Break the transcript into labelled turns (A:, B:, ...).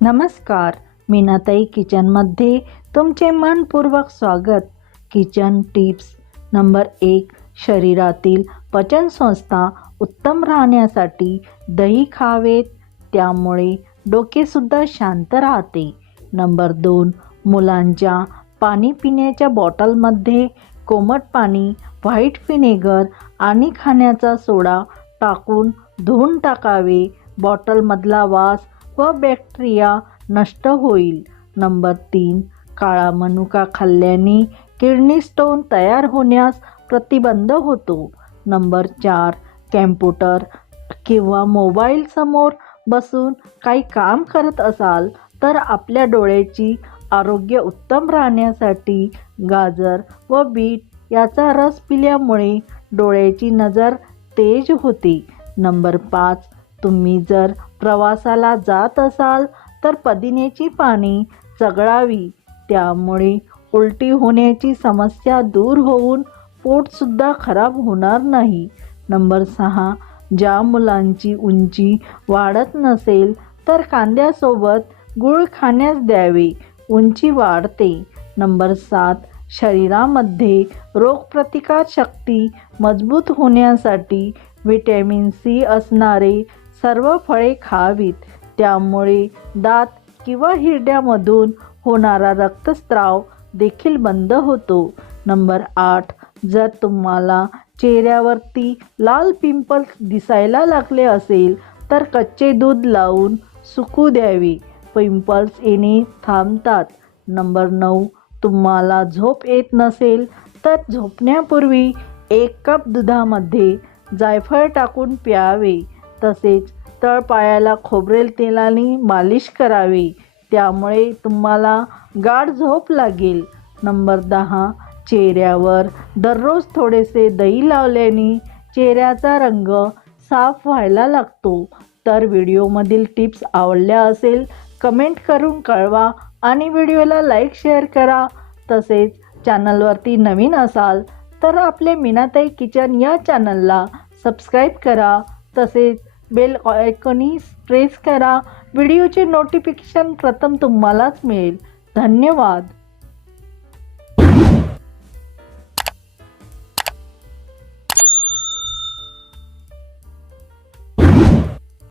A: नमस्कार मीनाताई किचनमध्ये तुमचे मनपूर्वक स्वागत. किचन टिप्स नंबर एक शरीरातील पचनसंस्था उत्तम राहण्यासाठी दही खावेत त्यामुळे डोकेसुद्धा शांत राहते. नंबर दोन मुलांच्या पाणी पिण्याच्या बॉटलमध्ये कोमट पाणी व्हाईट व्हिनेगर आणि खाण्याचा सोडा टाकून धुवून टाकावे. बॉटलमधला वास व बॅक्टेरिया नष्ट होईल. नंबर तीन काळा मनुका खाल्ल्याने किडनी स्टोन तयार होण्यास प्रतिबंध होतो. नंबर चार कॅम्प्युटर किंवा मोबाईलसमोर बसून काही काम करत असाल तर आपल्या डोळ्याची आरोग्य उत्तम राहण्यासाठी गाजर व बीट याचा रस पिल्यामुळे डोळ्याची नजर तेज होते. नंबर पाच तुम्ही जर प्रवासाला जात असाल तर पुदिन्याची पाने चगळावी त्यामुळे उलटी होण्याची समस्या दूर होऊन पोटसुद्धा खराब होणार नाही. नंबर सहा ज्या मुलांची उंची वाढत नसेल तर कांद्यासोबत गूळ खाण्यास द्यावे. उंची वाढते. नंबर सात शरीरामध्ये रोगप्रतिकारशक्ती मजबूत होण्यासाठी व्हिटॅमिन सी असणारे सर्व फळे खावीत. त्यामुळे दात किंवा हिरड्यामधून होणारा रक्तस्त्राव देखील बंद होतो. नंबर आठ जर तुम्हाला चेहऱ्यावरती लाल पिंपल्स दिसायला लागले असेल तर कच्चे दूध लावून सुकू द्यावे. पिंपल्स येणे थांबतात. नंबर नऊ तुम्हाला झोप येत नसेल तर झोपण्यापूर्वी एक कप दुधामध्ये जायफळ टाकून प्यावे. तसेच तळपायाला खोबरेल तेलाने मालिश करावी. त्यामुळे तुम्हाला गाढ झोप लागेल. नंबर दहा चेहऱ्यावर दररोज थोडेसे दही लावल्याने चेहऱ्याचा रंग साफ व्हायला लागतो. तर व्हिडिओमधील टिप्स आवडल्या असेल कमेंट करून कळवा आणि व्हिडिओला लाईक शेअर करा. तसेच चॅनलवरती नवीन असाल तर आपले मीनाताई किचन या चॅनलला सबस्क्राईब करा. तसेच बेल आयकॉनी प्रेस करा. व्हिडिओचे नोटिफिकेशन प्रथम तुम्हालाच मिळेल. धन्यवाद.